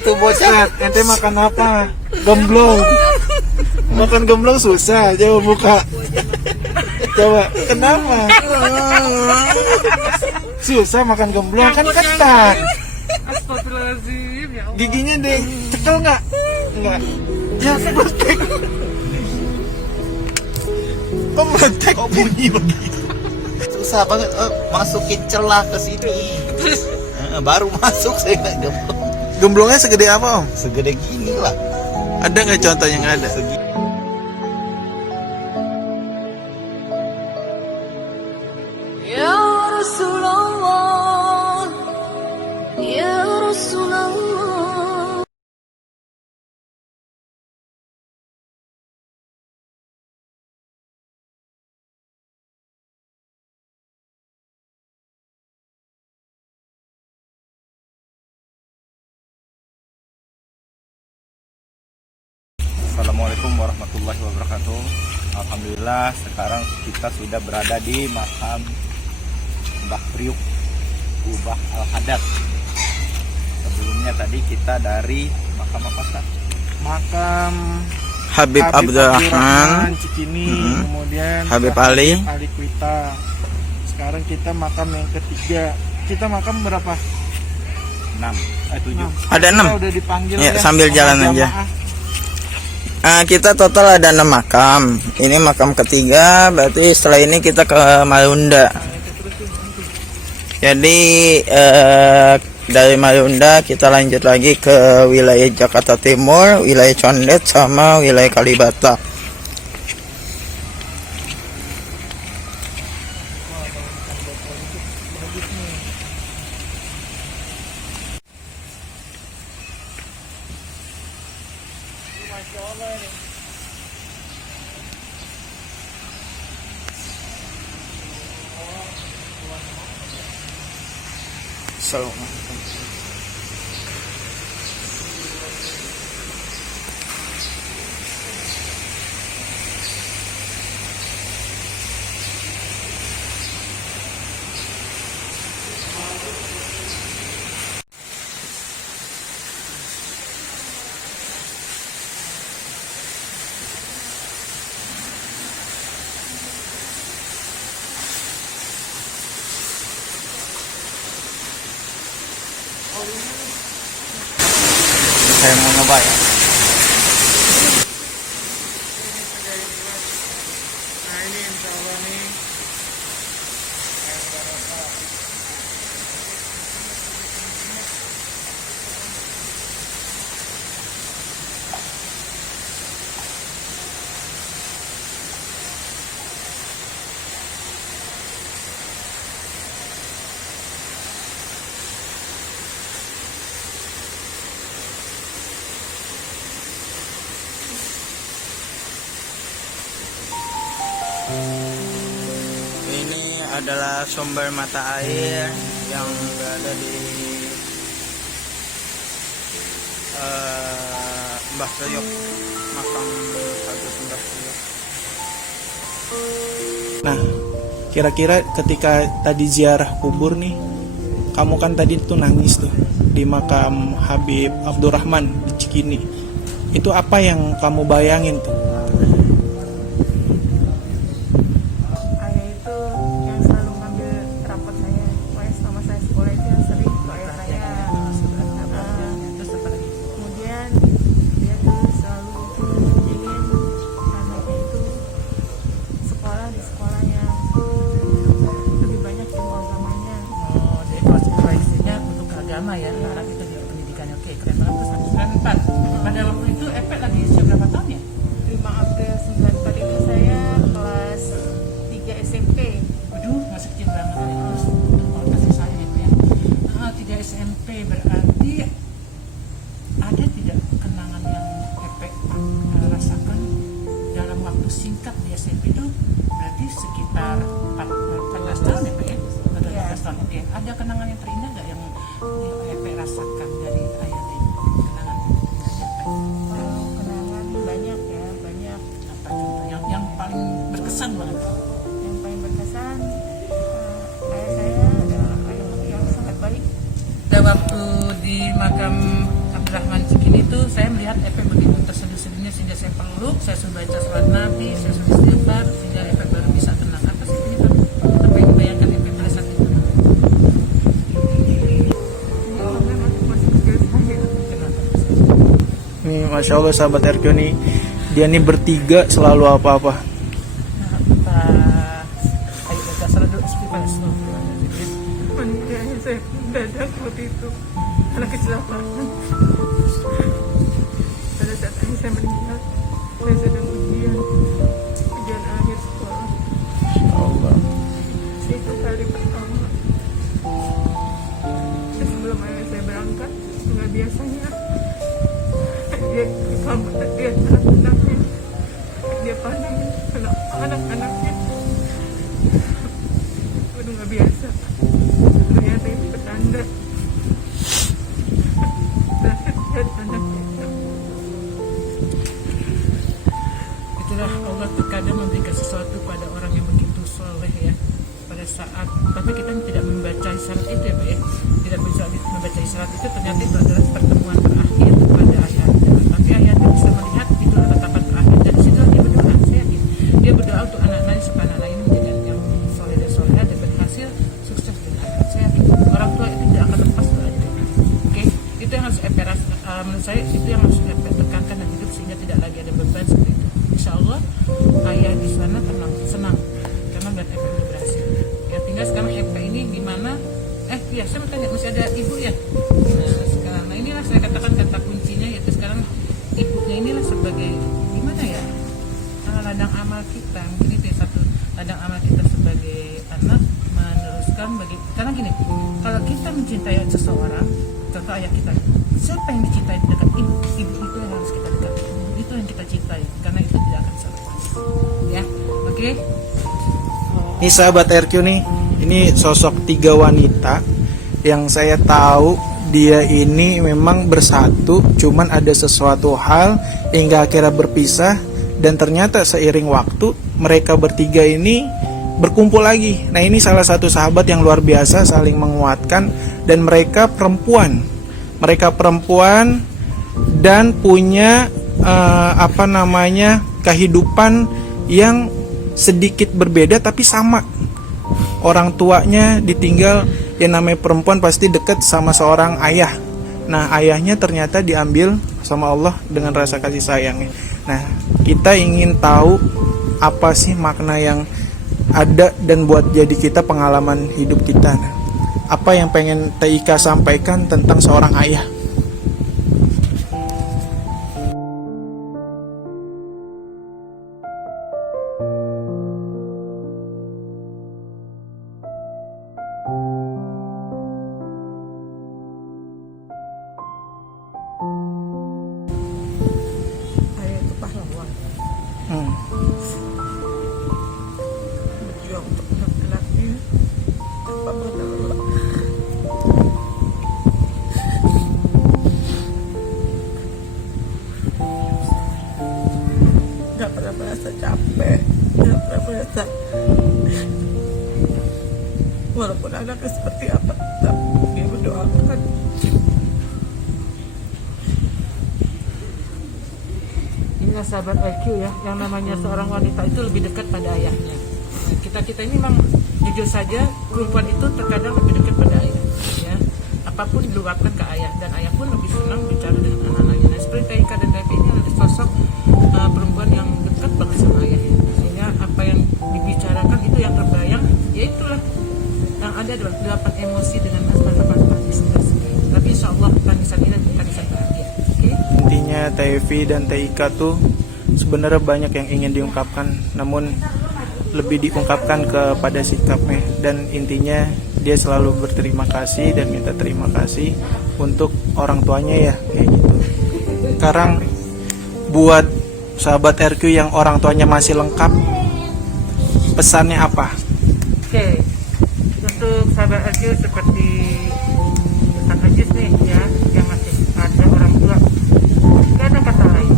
itu bocah. Ente makan apa? Gemblong. Makan gemblong susah. Coba buka. Coba. Kenapa? Susah makan gemblong kan ketat. Astagfirullahaladzim, ya Allah. Giginya deh cekel nggak? Nggak. Ya meletek. Kok meletek? Kok bunyi begitu? Susah banget masukin celah ke sini. Baru masuk saya nggak gemblong. Gemblongnya segede apa, Om? Segede gini lah. Ada nggak contoh yang ada? Ya Rasulullah, Ya Rasulullah. Assalamualaikum warahmatullahi wabarakatuh. Alhamdulillah sekarang kita sudah berada di makam Mbah Priuk Ubah Al-Haddad. Sebelumnya tadi kita dari makam apa, Ustaz? Makam Habib Abdurrahman Cikini, kemudian Habib ke Ali. Ali Kuita. Sekarang kita makam yang ketiga. Kita makam berapa? 7. Ada 6. Kita udah dipanggil Ya, sambil sama jalan aja. jamaah. Kita total ada 6 makam. Ini makam ketiga, berarti setelah ini kita ke Marunda. Jadi dari Marunda kita lanjut lagi ke wilayah Jakarta Timur, wilayah Condet sama wilayah Kalibata. Assalamualaikum. Saya mau nyoba ya. Nah ini insya Allah nih. Ini adalah sumber mata air yang berada di Mbah Priuk, makam Habib Mbah Priuk. Nah, kira-kira ketika tadi ziarah kubur nih, kamu kan tadi tuh nangis tuh di makam Habib Abdurrahman di Cikini. Itu apa yang kamu bayangin tuh? Ayah itu yang selalu ngambil rapot saya, pokoknya selama saya sekolah itu yang sering ke ayah saya. Kemudian dia tuh selalu ingin anaknya itu sekolah di sekolah yang lebih banyak ilmu agamanya. Oh, jadi kelas inspirasinya untuk agama ya, karena kita di pendidikannya. Oke, keren banget. Terus 94. Pada waktu itu Epek lagi usia berapa tahun ya? 5 April 94 itu saya kelas 3 SMP. Waduh, masih kecil banget ya. Terus untuk kasih saya itu ya. 3 SMP berarti ada tidak kenangan yang Epek rasakan dalam waktu singkat di SMP itu? Berarti sekitar 14 tahun ya Pak ya? Atau 15 tahun. Oke, ada kenangan yang terindah nggak yang Epek rasakan dari ayah ini? Kenangan indahnya Epek? Kalau kenangan banyak ya, banyak. Apa contoh yang paling berkesan banget? Yang paling berkesan ayah saya adalah ayah yang sangat baik. Pada waktu di makam Abdurrahman saya peluk, saya suruh baca surat Nabi, saya suruh istighfar, sehingga efek baru bisa tenang. Apa sih penyebab? Apa yang dibayangkan efek pada saat itu? masih kecil saya. Kenapa? Nih, Masya Allah sahabat RQ nih, dia nih bertiga selalu apa-apa. Ayo baca salat dulu, istighfar. Meninggalnya saya mendadak waktu itu karena kecelakaan. Pada saat ayah saya meninggal, saya sedang ujian akhir sekolah. Allah. Itu hari pertama. Dan sebelum ayah saya berangkat, nggak biasanya dia ke kamar, dia anak-anaknya, dia pandang anak-anaknya. Udah nggak biasa. Ternyata itu petanda. Dan anaknya. Itulah Allah terkadang memberikan sesuatu pada orang yang begitu soleh ya. Pada saat, tapi kita tidak membaca isyarat itu ya Pak ya. Tidak bisa membaca isyarat itu, ternyata itu adalah pertemuan terakhir pada ayahnya. Tapi ayahnya bisa melihat itu adalah tatapan terakhir, dan disitu dia berdoa. Saya yakin dia berdoa untuk anak-anaknya supaya anak-anak ini menjadi anak yang soleh dan soleha dan berhasil sukses di akhirat. Saya yakin orang tua itu tidak akan lepas doa itu. Oke, itu yang harus menurut saya itu yang harus tekankan dan hidup sehingga tidak lagi ada beban seperti itu. Insya Allah ayah di sana senang karena melihat efek itu berhasil. Ya tinggal sekarang efek ini gimana? Ya saya mau tanya, masih ada ibu ya? Nah sekarang, nah inilah saya katakan kata kuncinya, yaitu sekarang ibunya inilah sebagai gimana ya? Ladang amal kita, mungkin itu ya, satu ladang amal kita sebagai anak meneruskan bagi, karena gini, kalau kita mencintai seseorang, contoh ayah kita, siapa yang dicintai dekat ibu? Ibu itu yang harus kita dekati, itu yang kita cintai, karena itu tidak akan salah. Ya, oke? Ini sahabat RQ nih, ini sosok 3 wanita yang saya tahu dia ini memang bersatu, cuman ada sesuatu hal hingga akhirnya berpisah, dan ternyata seiring waktu mereka bertiga ini berkumpul lagi. Nah ini salah satu sahabat yang luar biasa, saling menguatkan, dan mereka perempuan dan punya kehidupan yang sedikit berbeda tapi sama. Orang tuanya ditinggal, yang namanya perempuan pasti dekat sama seorang ayah. Nah ayahnya ternyata diambil sama Allah dengan rasa kasih sayangnya. Nah kita ingin tahu apa sih makna yang ada dan buat jadi kita pengalaman hidup kita. Nah, apa yang pengen TIK sampaikan tentang seorang ayah? Ayah itu pahlawan. Berjuang untuk anak-anaknya tanpa mengeluh. Gak pernah merasa capek, gak pernah merasa, walaupun anaknya seperti apa, tetap dia mendoakan. Inilah sahabat IQ ya, yang namanya seorang wanita itu lebih dekat pada ayahnya. Kita ini memang jujur saja, perempuan itu terkadang lebih dekat pada ayah ya. Apapun diluapkan ke ayah, dan ayah pun lebih senang bicara dengan anak-anaknya. Nah seperti TIK dan TP ini ada sosok perempuan yang dekat banget sama ayahnya, sehingga apa yang dibicarakan itu yang terbayang, ya itulah yang ada adalah 8 emosi dengan nasabah 8 tangis. Tapi insya Allah tangisan ini adalah tangisan bahagia. Oke? Intinya TIV dan TIK tuh sebenarnya banyak yang ingin diungkapkan, namun lebih diungkapkan kepada sikapnya, dan intinya dia selalu berterima kasih dan minta terima kasih untuk orang tuanya ya, kayak gitu. Sekarang buat sahabat RQ yang orang tuanya masih lengkap, pesannya apa? Oke, untuk sahabat RQ seperti Ustaz Ajis nih ya, yang masih ada orang tua, gak ada kata lain,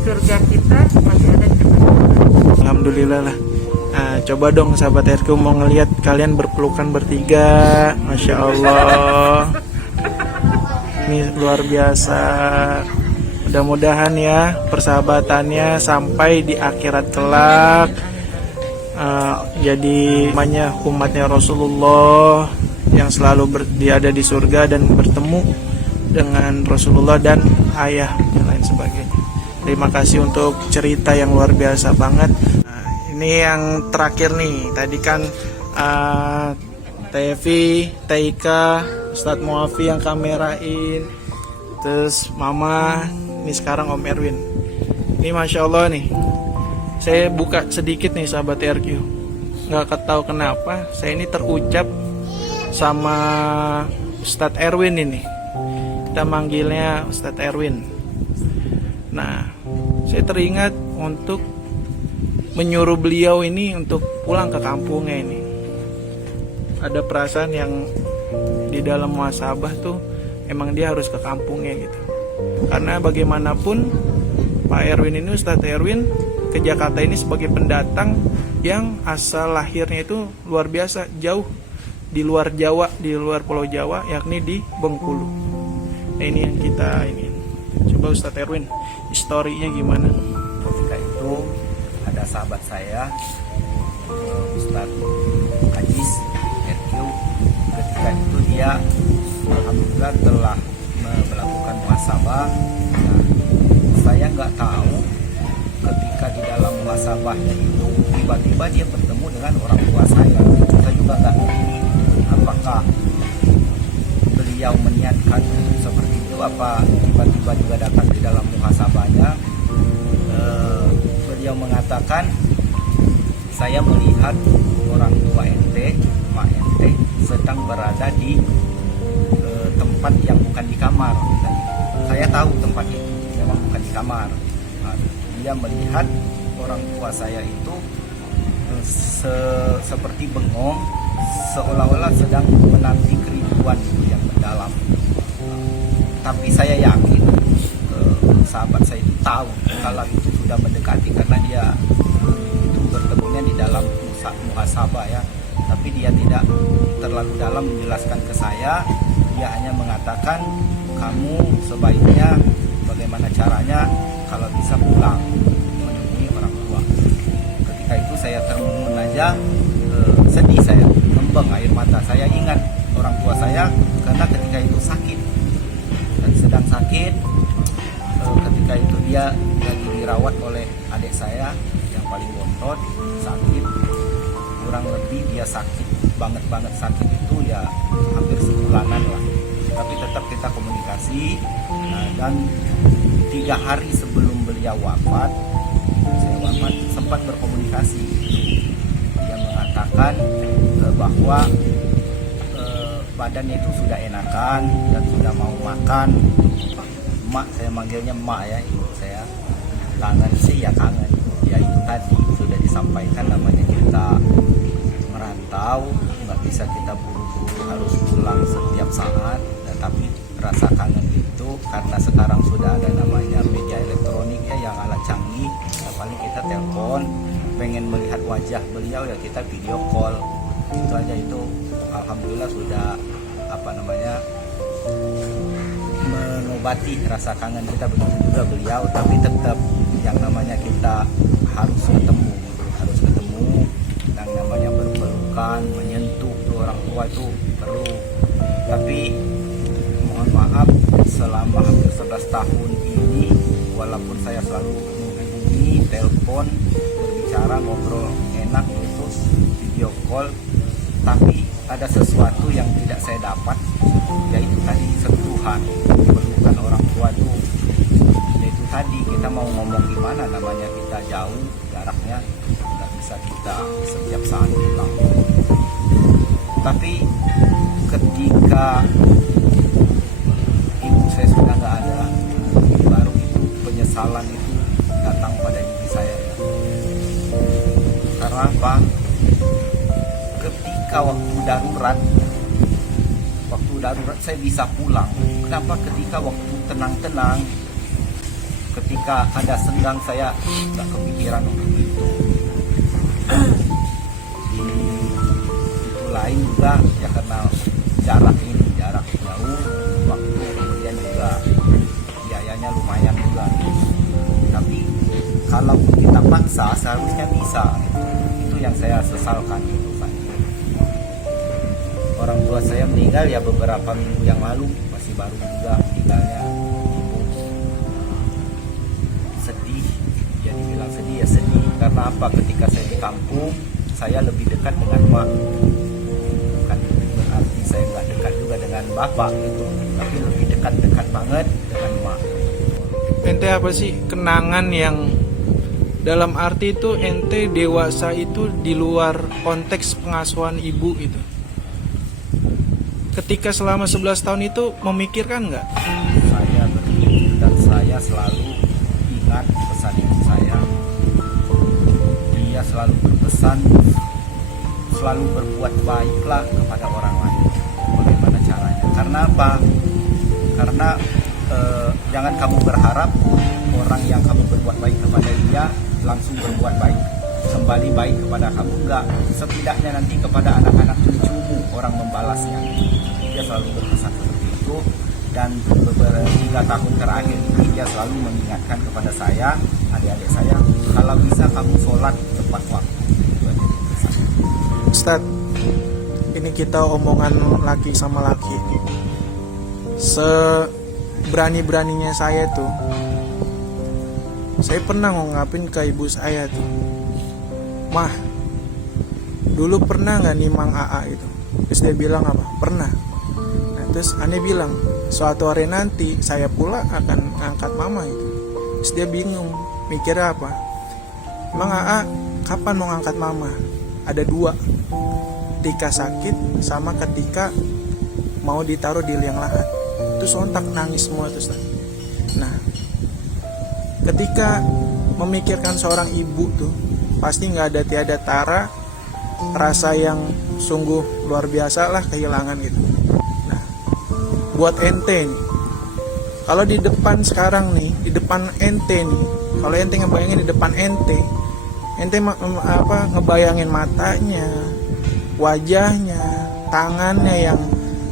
surga kita masih ada di depan kita. Alhamdulillah lah. Nah, coba dong sahabat RQ mau ngelihat kalian berpelukan bertiga, Masya Allah. Ini luar biasa. Mudah-mudahan ya persahabatannya sampai di akhirat kelak jadi namanya umatnya Rasulullah yang selalu ada di surga dan bertemu dengan Rasulullah dan ayah dan lain sebagainya. Terima kasih untuk cerita yang luar biasa banget. Nah, ini yang terakhir nih. Tadi kan Tevi, Teika, Ustadz Muafi yang kamerain, terus Mama, ini sekarang Om Erwin. Ini Masya Allah nih, saya buka sedikit nih sahabat RQ. Nggak tahu kenapa saya ini terucap sama Ustadz Erwin ini. Kita manggilnya Ustadz Erwin. Nah, saya teringat untuk menyuruh beliau ini untuk pulang ke kampungnya ini. Ada perasaan yang di dalam muhasabah tuh emang dia harus ke kampungnya gitu. Karena bagaimanapun Pak Erwin ini, Ustadz Erwin ke Jakarta ini sebagai pendatang yang asal lahirnya itu luar biasa, jauh di luar Jawa, di luar Pulau Jawa, yakni di Bengkulu. Nah, ini yang kita ini. Coba Ustadz Erwin, historinya gimana? Ketika itu ada sahabat saya, Ustadz Ajis RQ. Ketika itu dia alhamdulillah telah melakukan muhasabah. Nah, saya nggak tahu ketika di dalam muhasabahnya itu tiba-tiba dia bertemu dengan orang tua saya. Saya juga nggak ngerti apakah beliau meniatkan seperti itu, apa tiba-tiba juga datang di dalam muhasabahnya. Beliau mengatakan, saya melihat orang tua ente, mak ente sedang berada di tempat yang bukan di kamar. Dan saya tahu tempat itu memang bukan di kamar. Nah, dia melihat orang tua saya itu seperti bengong, seolah-olah sedang menanti kerinduan yang mendalam. Tapi saya yakin sahabat saya itu tahu kalau itu sudah mendekati, karena dia itu bertemunya di dalam muhasabah ya. Tapi dia tidak terlalu dalam menjelaskan ke saya. Dia hanya mengatakan, kamu sebaiknya bagaimana caranya kalau bisa pulang menemui orang tua. Ketika itu saya termengun aja, sedih saya, ngembang air mata. Saya ingat orang tua saya karena ketika itu sakit dan sedang sakit. Ketika itu dia lagi dirawat oleh adik saya yang paling bontot, sakit. Kurang lebih dia sakit banget sakit itu ya hampir sebulanan lah. Tapi tetap kita komunikasi. Dan 3 hari sebelum beliau wafat, saya wafat sempat berkomunikasi. Dia mengatakan bahwa badannya itu sudah enakan dan sudah mau makan. Mak, saya manggilnya mak ya, ibu saya. Kangen sih ya kangen. Ya itu tadi sudah disampaikan, namanya kita merantau, nggak bisa kita buru-buru harus pulang setiap saat. Tapi rasa kangen itu karena sekarang sudah ada namanya media elektronik ya yang alat canggih. Nah, paling kita telepon, pengen melihat wajah beliau ya kita video call. Itu aja, itu alhamdulillah sudah mengobati rasa kangen kita. Begitu juga beliau, tapi tetap yang namanya kita harus ketemu yang namanya berpelukan, menyentuh tuh orang tua itu perlu. Tapi mohon maaf, selama hampir 11 tahun ini walaupun saya selalu menghubungi, telepon, berbicara, ngobrol enak gitu, video call, tapi ada sesuatu yang tidak saya dapat, yaitu tadi sentuhan, pelukan orang tua itu. Yaitu tadi kita mau ngomong gimana, namanya kita jauh jaraknya, nggak bisa kita setiap saat pulang. Tapi ketika ibu saya sudah nggak ada, baru itu penyesalan itu datang pada diri saya ya. Karena apa? Ketika waktu darurat saya bisa pulang. Kenapa ketika waktu tenang-tenang, ketika ada senggang, saya nggak kepikiran untuk itu. Di itu lain juga ya, karena jarak jauh, waktu kemudian juga biayanya lumayan juga. kalau kita paksa seharusnya bisa gitu. Itu yang saya sesalkan itu Pak. Orang tua saya meninggal ya beberapa minggu yang lalu, masih baru juga meninggalnya ibu. Sedih, jadi bilang sedih ya sedih karena apa, ketika saya di kampung saya lebih dekat dengan mak, bukan berarti saya nggak dekat juga dengan bapak gitu, tapi lebih dekat banget dengan mak. Ente apa sih kenangan yang dalam arti itu ente dewasa itu di luar konteks pengasuhan ibu itu? Ketika selama 11 tahun itu memikirkan nggak? Saya berpikir dan saya selalu ingat pesan ibu saya. Dia selalu berpesan, selalu berbuat baiklah kepada orang lain. Bagaimana caranya? Karena apa? Karena jangan kamu berharap orang yang kamu berbuat baik kepada dia langsung berbuat baik kembali baik kepada kamu, enggak. Setidaknya nanti kepada anak-anak cucumu orang membalasnya. Dia selalu berpesan seperti itu, dan beberapa 3 tahun terakhir ini dia selalu mengingatkan kepada saya, adik-adik saya, kalau bisa kamu sholat tepat waktu. Itu aja dia pesan. Ustadz, ini kita omongan laki sama laki. Seberani-beraninya saya tuh, saya pernah ngungkapin ke ibu saya tuh, Mah, dulu pernah nggak nimang AA itu? Terus dia bilang apa? Pernah. Nah, terus aneh bilang, suatu hari nanti saya pula akan ngangkat mama itu. Terus dia bingung, mikirnya apa? Emang AA kapan mau ngangkat mama? Ada 2, ketika sakit sama ketika mau ditaruh di liang lahat. Itu sontak nangis semua tuh. Nah, ketika memikirkan seorang ibu tuh, pasti nggak ada tiada tara rasa yang sungguh luar biasa lah kehilangan gitu. Nah, buat ente nih, kalau di depan sekarang nih, di depan ente nih, kalau ente ngebayangin di depan ente ngebayangin matanya, wajahnya, tangannya yang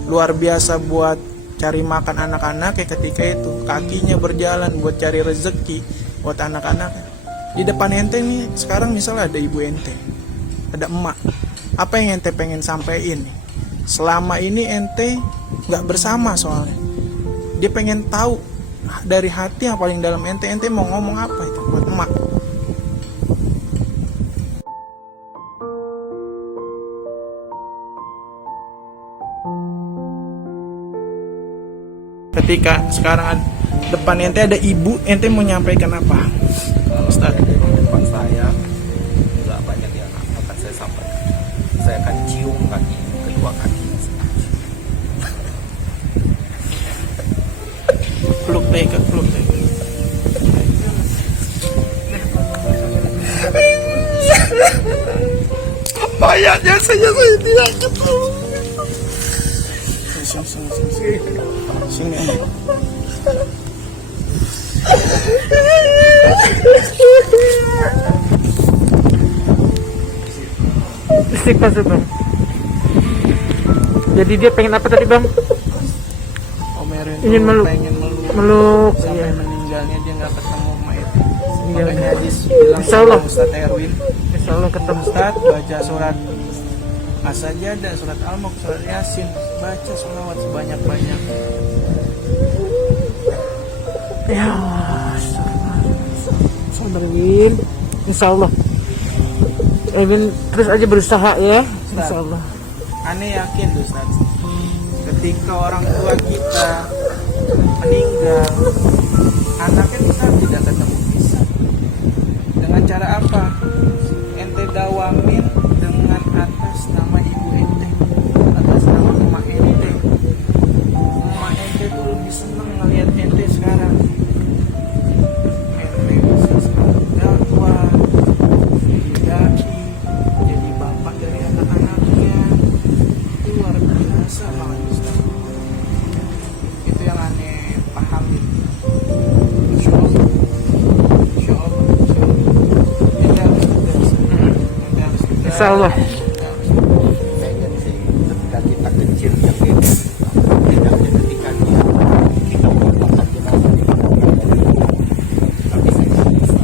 luar biasa buat cari makan anak-anak ya ketika itu, kakinya berjalan buat cari rezeki buat anak-anak. Di depan ente nih sekarang misalnya ada ibu ente, ada emak, apa yang ente pengen sampein nih? Selama ini ente nggak bersama, soalnya dia pengen tahu dari hati yang paling dalam ente mau ngomong apa itu buat emak. Ketika sekarang depan ente ada ibu, ente mau nyampaikan apa? Ustaz, di depan saya nggak banyak yang akan saya sampaikan. Saya akan cium kaki, kedua kaki. peluk tega. Bayarnya saya tidak ketemu. Sini. Istighfar bang. Jadi dia pengen apa tadi bang? Om Erin Ingin meluk. pengen Meluk. sampai Iya. meninggalnya dia nggak ketemu mayat. Iya. Makanya Hadis bilang Insya Allah. sama Ustadz Erwin, Insya Allah ketemu. Ustadz baca surat As-Sajdah, surat Al-Mulk, surat Yasin, baca sholawat sebanyak-banyak. Ya, sabar Win. Insya Allah. Win terus aja berusaha ya. Insya Allah. Aneh yakin tuh Ustaz, ketika orang tua kita meninggal, anaknya bisa tidak ketemu bisa. Dengan cara apa? Ente dawamin dengan atas nama ibu ente, atas nama emak ente. Emak ente tuh lebih seneng ngeliat ente sekarang. Ente bisa sekarang dakwah, jadi dai, jadi bapak dari anak-anaknya. Itu luar biasa banget Ustaz. Itu yang aneh pahamin. Insya Allah. Ente harus tegas. Ente harus tegas. Insya Allah. Pengen sih ketika kita kecil yakin tidak ada ketika kita melakukan jenazah tapi saya tidak bisa.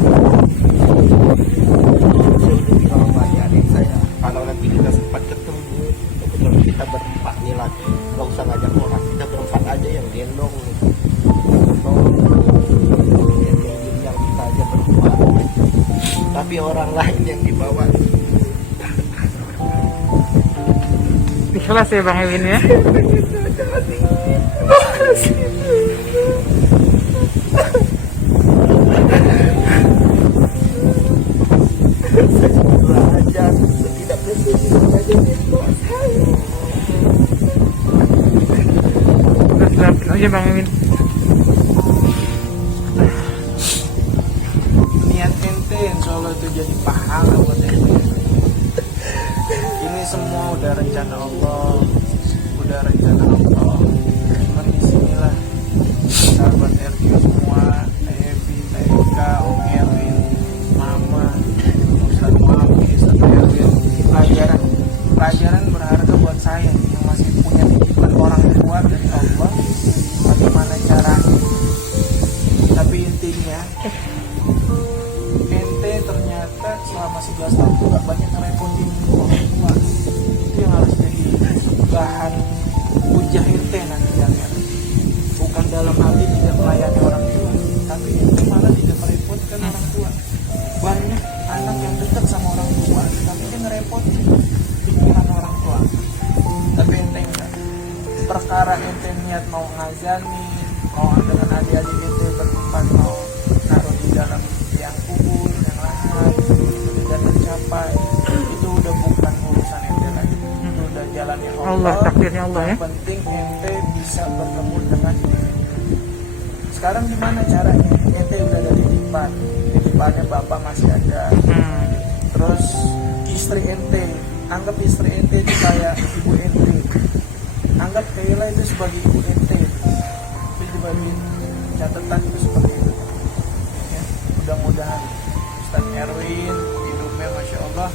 tapi orang lain yang dibawa. Ikhlas ya Bang Ewin ya. Belajar setidak-tidaknya belajar di bawah saya. Terus lapin aja Bang Ewin. Niat ente insya Allah itu jadi pahala buat ente. Ini semua udah rencana Allah, udah rencana Allah. Cuman disinilah sahabat RQ semua, Evi, TK, Om Erwin, Mama, Ustaz Muhammad, Ustaz Erwin, pelajaran berharga buat saya yang masih punya titipan orang tua dari Allah. Bagaimana caranya? Tapi intinya ente ternyata selama 11 tahun juga banyak ngerepotin orang tua. Itu yang harus jadi bahan hujah ente nanti di akhirat. Bukan dalam arti tidak melayani orang tua, tapi ente malah tidak merepotkan orang tua. Banyak anak yang dekat sama orang tua, tapi dia ngerepotin pikiran orang tua. Tapi ente enggak. Perkara ente niat mau ngazani, mau dengan adik-adik ente berempat mau naruh di dalam yang kubur, yang lahat, itu tidak tercapai, itu udah bukan urusan ente lagi, itu udah jalannya Allah, takdirnya Allah ya. Yang penting ente bisa bertemu dengan sekarang gimana caranya? Ente udah ada titipannya bapak masih ada, terus istri ente, anggap istri ente itu kayak ibu ente, anggap Kayla itu sebagai ibu ente, itu dibagi catatan itu seperti itu ya. Mudah-mudahan Ustaz Erwin hidupnya Masya Allah,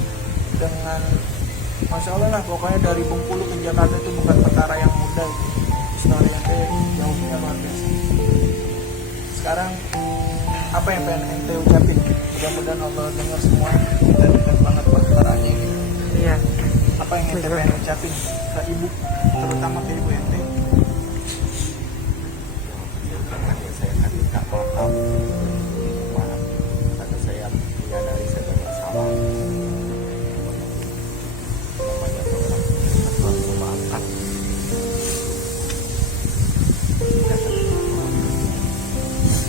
dengan Masya Allah lah, pokoknya dari Bengkulu ke Jakarta itu bukan perkara yang mudah. Histori ente jauhnya luar biasa. Sekarang apa yang pengen ente ucapin? Mudah-mudahan Allah dengar semua, kita dekat banget perkaranya ini. Iya. Apa yang ente pengen ucapin ke ibu, terutama ke ibu ente? Saya akan minta maaf, karena saya menyadari saya banyak salah. Namanya seorang harus memaafkan.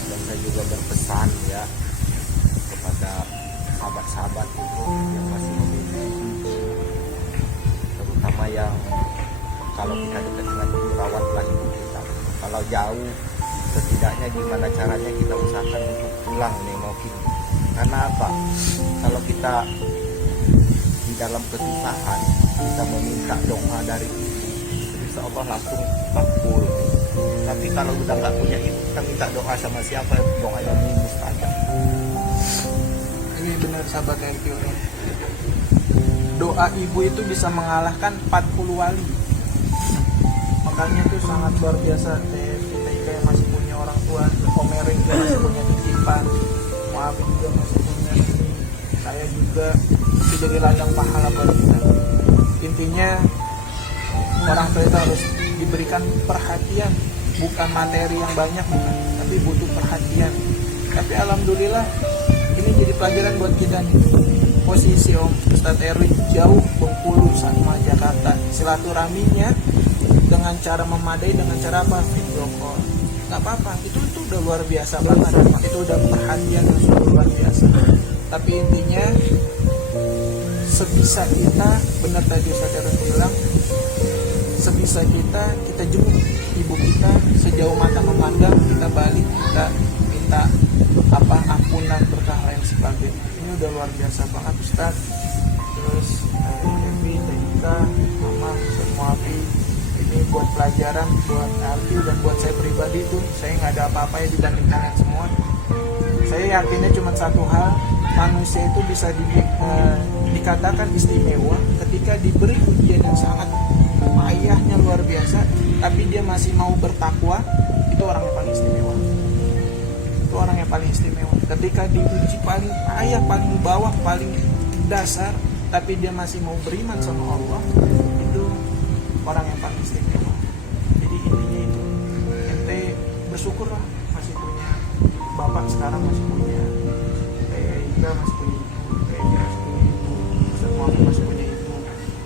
Dan saya juga berpesan ya kepada sahabat-sahabat itu yang masih memilih, terutama yang kalau kita dekat dengan ibu, rawatlah ibu kita. Kalau jauh, setidaknya gimana caranya kita usahakan untuk pulang nengokin. Karena apa? Kalau kita di dalam kesusahan, kita meminta doa dari ibu, insya Allah langsung makbul. Tapi kalau udah nggak punya ibu, kita minta doa sama siapa? Doa yang mustajab. Ini benar sahabat RQ ya. Doa ibu itu bisa mengalahkan 40 wali. Makanya itu sangat luar biasa. Kita yang masih punya orang tua, Komering juga masih punya titipan, Muhammad juga masih punya ini, saya juga itu jadi ladang pahala buat kita. Intinya orang tua itu harus diberikan perhatian, bukan materi yang banyak, bukan, tapi butuh perhatian. Tapi alhamdulillah ini jadi pelajaran buat kita nih. Posisi Om Ustadz Erwin jauh Bengkulu sama Jakarta, silaturahminya dengan cara memadai, dengan cara apa? Video call. Gak apa-apa, itu udah luar biasa banget, itu udah perhatian yang sudah luar biasa. Tapi intinya sebisa kita, benar tadi Ustadz Erwin bilang, sebisa kita jenguk ibu kita, sejauh mata memandang kita balik, kita minta ampunan berkah lain sebagainya. Ini udah luar biasa banget Ustadz. Terus Evi, Tika, Mama, semua ini buat pelajaran buat Arti dan buat saya pribadi tuh, saya nggak ada apa-apa ya dibanding kalian semua. Saya yakinnya cuma satu hal, manusia itu bisa dikatakan istimewa ketika diberi ujian yang sangat payahnya luar biasa, tapi dia masih mau bertakwa. Itu orang yang paling istimewa. Itu orang yang paling istimewa. Ketika diuji paling payah, paling bawah, paling dasar, tapi dia masih mau beriman sama Allah, itu orang yang paling istimewa. Jadi intinya itu, ente bersyukurlah masih punya bapak, sekarang masih punya Rika masih punya ibu, Egi masih punya ibu, Ustaz Muhammad masih punya ibu,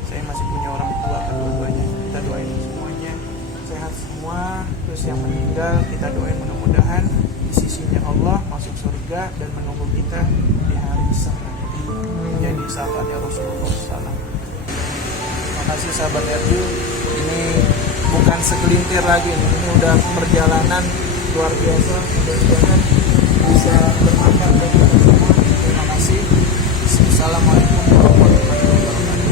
saya masih punya orang tua kedua-duanya. Kita doain semuanya sehat semua. Terus yang meninggal kita doain mudah-mudahan di sisinya Allah masuk surga dan menunggu kita di hari hisab nanti menjadi sahabatnya Rasulullah SAW. Terima kasih sahabat RU. Ini bukan segelintir lagi nih. Ini udah perjalanan luar biasa. Mudah-mudahan bisa bermanfaat bagi kita semua. Terima kasih. Assalamualaikum warahmatullahi wabarakatuh.